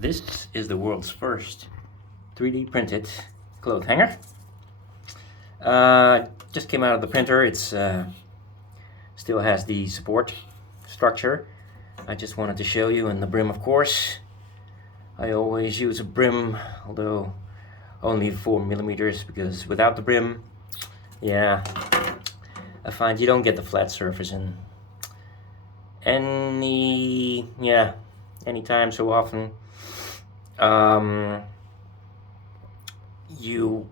This is the world's first 3D printed clothes hanger. Just came out of the printer. It's still has the support structure. I just wanted to show you, and the brim, of course. I always use a brim, although only 4mm, because without the brim, yeah, I find you don't get the flat surface in anytime so often. You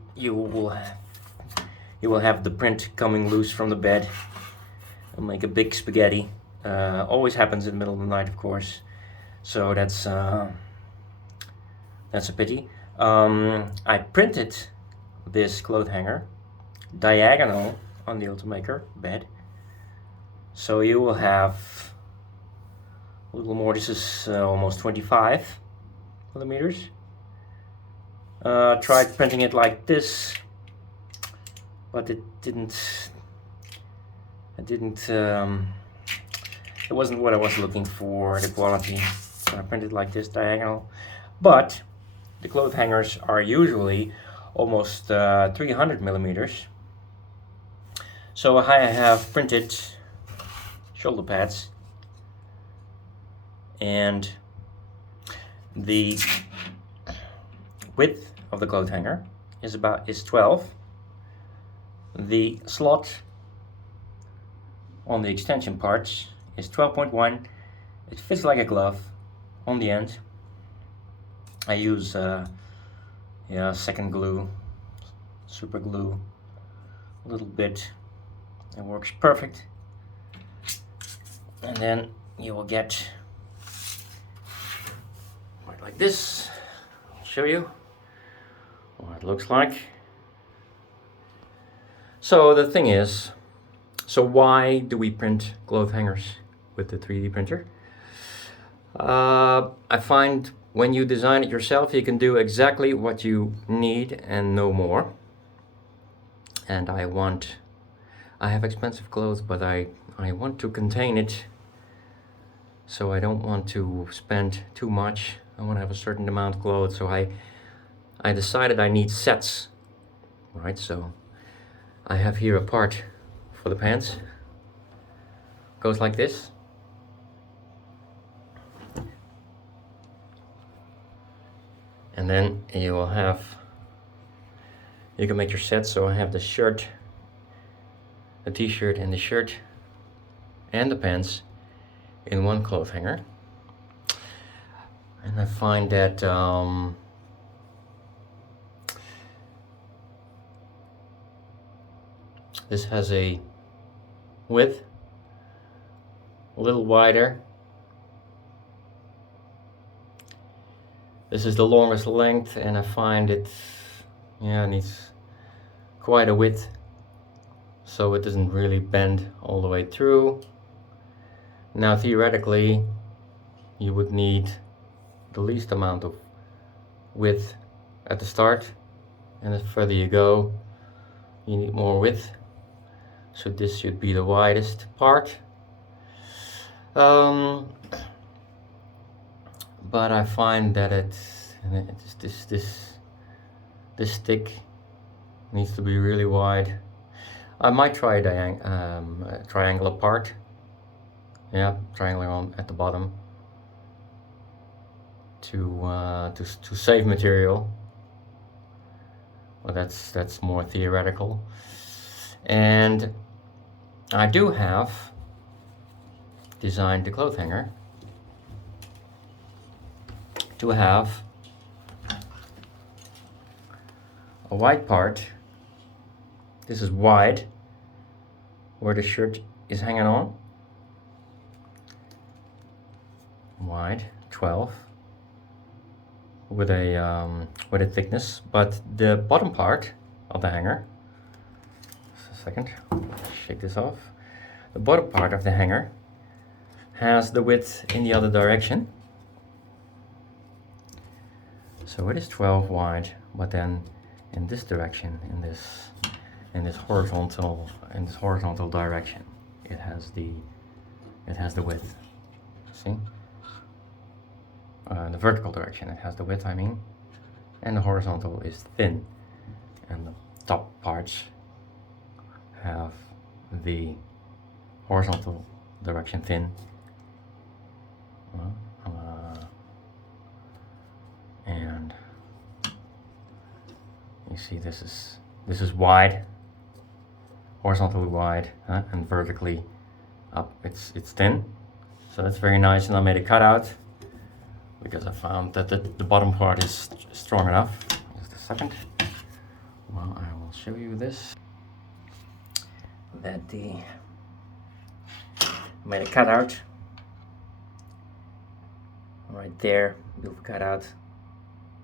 will have the print coming loose from the bed and make a big spaghetti. Always happens in the middle of the night, of course. So that's a pity. I printed this cloth hanger diagonal on the Ultimaker bed. So you will have a little more. This is almost 25mm. Tried printing it like this, but it wasn't what I was looking for, the quality. So I printed like this, diagonal. But the cloth hangers are usually almost 300mm. So I have printed shoulder pads, and the width of the cloth hanger is 12. The slot on the extension parts is 12.1. It fits like a glove on the end. I use second glue, super glue, a little bit. It works perfect. And then you will get right like this. I'll show you what it looks like. So the thing is, why do we print cloth hangers with the 3D printer? I find when you design it yourself, you can do exactly what you need and no more. And I have expensive clothes, but I want to contain it. So I don't want to spend too much. I want to have a certain amount of clothes. So I decided I need sets, right? So I have here a part for the pants. Goes like this. And then you can make your set. So I have the shirt, the t-shirt and the shirt and the pants in one cloth hanger. And I find that this has a width a little wider. This is the longest length, and I find it needs quite a width, so it doesn't really bend all the way through. Now theoretically you would need the least amount of width at the start, and the further you go you need more width. So this should be the widest part. But I find that this stick needs to be really wide. I might try a triangular part. Yeah, triangular on at the bottom to save material. Well, that's more theoretical. And I do have designed the cloth hanger to have a wide part. This is wide, where the shirt is hanging on. Wide, 12, with a thickness. But the bottom part of the hanger, just a second, shake this off. The bottom part of the hanger has the width in the other direction. So it is 12 wide, but then in this direction, in this horizontal direction, it has the width. See? the vertical direction it has the width, I mean, and the horizontal is thin, and the top parts have the horizontal direction thin, and you see this is wide, horizontally wide, and vertically up it's thin. So that's very nice, and I made a cutout because I found that the bottom part is strong enough. Just a second. Well, I will show you this. That I made a cutout right there. You've cut out.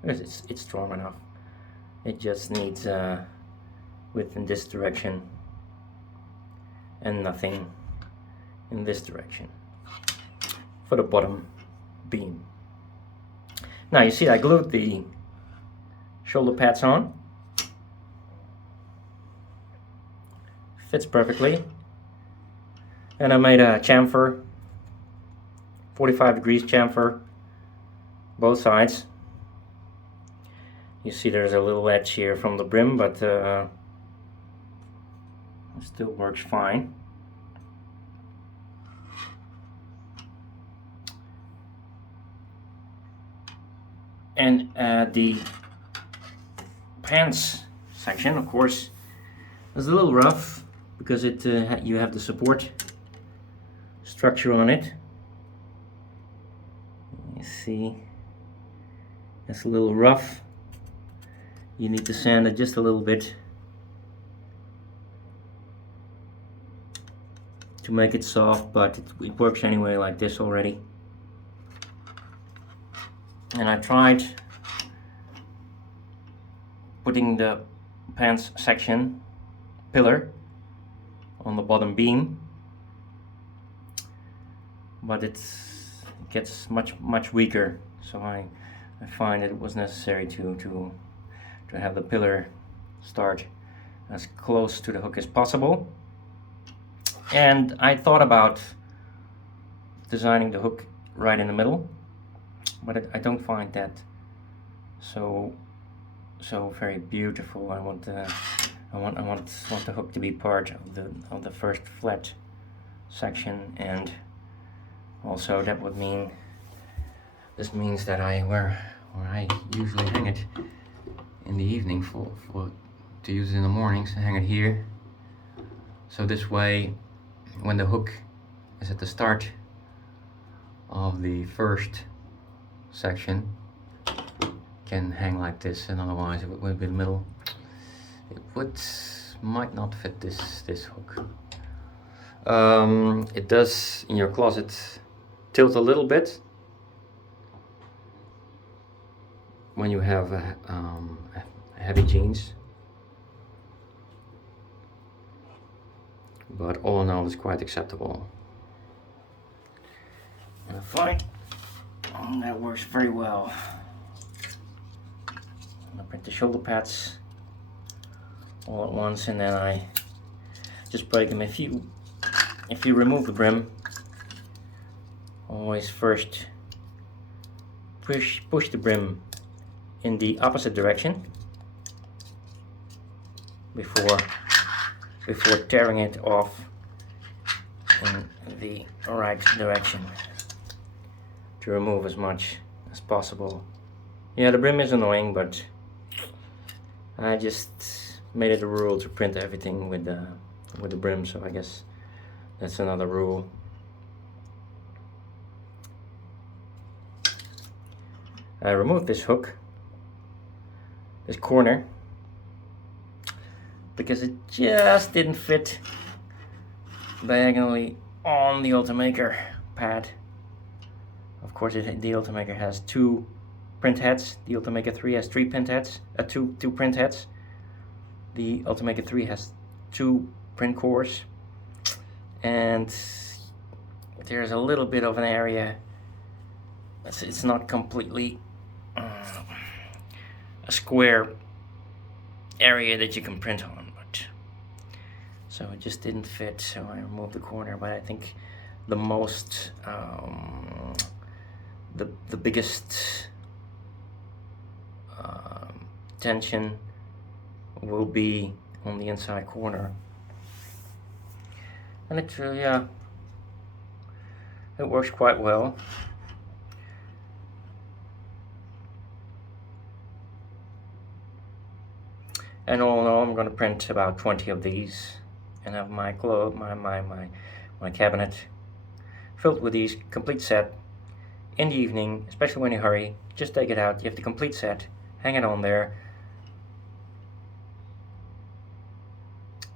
It's strong enough. It just needs width in this direction and nothing in this direction for the bottom beam. Now you see I glued the shoulder pads on. Fits perfectly. And I made a chamfer, 45 degrees chamfer, both sides. You see there's a little edge here from the brim, but it still works fine. And the pants section, of course, is a little rough because it you have the support structure on it. You see, it's a little rough. You need to sand it just a little bit to make it soft, but it works anyway like this already. And I tried putting the pants section pillar on the bottom beam, but it gets much weaker, so I find it was necessary to have the pillar start as close to the hook as possible. And I thought about designing the hook right in the middle, but I don't find that so very beautiful. I want the hook to be part of the first flat section, and also that would mean this means that where I usually hang it in the evening for to use it in the mornings, I hang it here. So this way, when the hook is at the start of the first section, can hang like this, and otherwise it would be in the middle. It might not fit this hook. It does in your closet tilt a little bit when you have heavy jeans, but all in all it's quite acceptable. And I find that works very well. I print the shoulder pads all at once, and then I just break them. If you remove the brim, always first push the brim in the opposite direction before tearing it off in the right direction to remove as much as possible. Yeah, the brim is annoying, but I just made it a rule to print everything with the brim, so I guess that's another rule. I removed this hook, this corner, because it just didn't fit diagonally on the Ultimaker pad. Of course, the Ultimaker has two print heads. The Ultimaker 3 has three print heads, two print heads. The Ultimaker 3 has two print cores, and there's a little bit of an area. It's not completely a square area that you can print on, but so it just didn't fit, so I removed the corner. But I think the most the biggest tension will be on the inside corner, and it yeah, it works quite well. And all in all, I'm going to print about 20 of these and have my cabinet filled with these complete set. In the evening, especially when you hurry, just take it out. You have the complete set, hang it on there,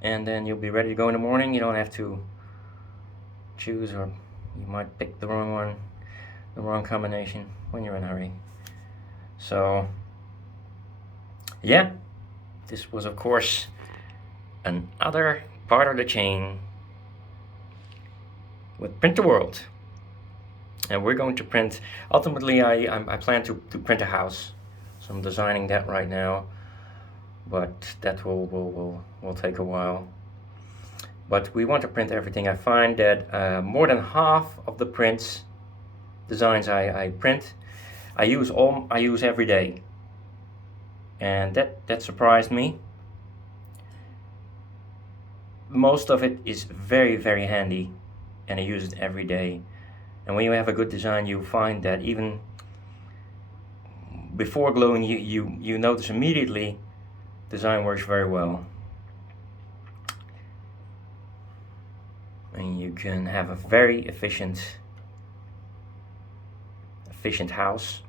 and then you'll be ready to go in the morning. You don't have to choose, or you might pick the wrong one, the wrong combination when you're in a hurry. So yeah, this was of course another part of the chain with Print the World. And we're going to print, ultimately I plan to print a house. So I'm designing that right now, but that will take a while. But we want to print everything. I find that more than half of the designs I print, I use every day. And that surprised me. Most of it is very, very handy, and I use it every day. And when you have a good design, you find that even before gluing, you notice immediately design works very well. And you can have a very efficient house.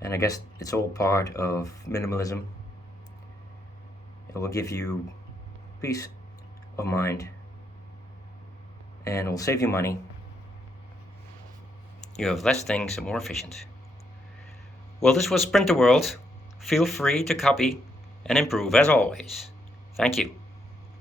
And I guess it's all part of minimalism. It will give you peace of mind, and it will save you money. You have less things and more efficient. Well, this was Print the World. Feel free to copy and improve as always. Thank you.